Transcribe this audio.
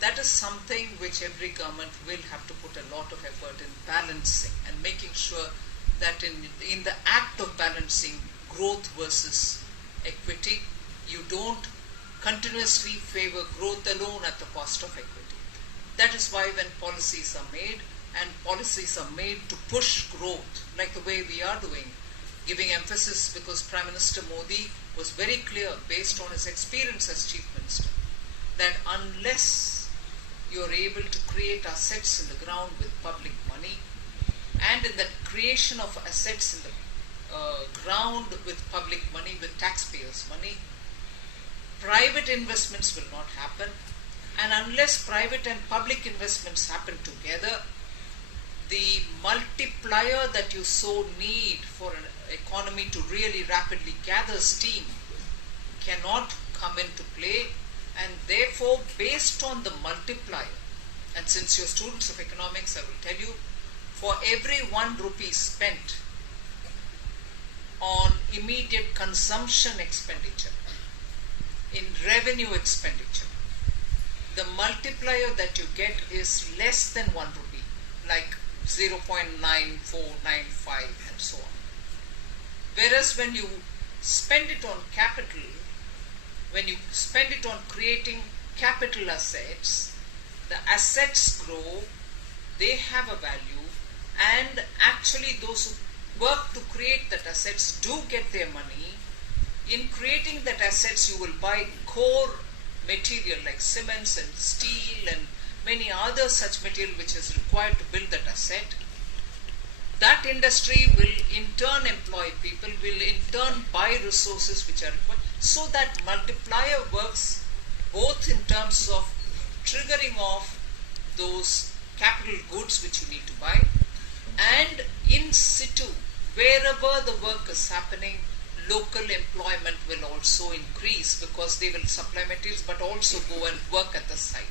That is something which every government will have to put a lot of effort in balancing and making sure that in the act of balancing growth versus equity, you don't continuously favor growth alone at the cost of equity. That is why when policies are made, and policies are made to push growth, like the way we are doing, giving emphasis, because Prime Minister Modi was very clear, based on his experience as Chief Minister, that unless you're able to create assets in the ground with public money, and in the creation of assets in the ground with public money, with taxpayers' money, private investments will not happen. And unless private and public investments happen together, the multiplier that you so need for an economy to really rapidly gather steam cannot come into play. And therefore, based on the multiplier, and since you're students of economics, I will tell you, for every 1 rupee spent on immediate consumption expenditure, in revenue expenditure, the multiplier that you get is less than 1 rupee, like 0.9495 and so on. Whereas when you spend it on capital, when you spend it on creating capital assets, the assets grow, they have a value, and actually those who work to create that assets do get their money. In creating that assets, you will buy core material like cements and steel and many other such material which is required to build that asset. That industry will in turn employ people, will in turn buy resources which are required. So that multiplier works both in terms of triggering off those capital goods which you need to buy, and in situ, wherever the work is happening, local employment will also increase, because they will supply materials but also go and work at the site.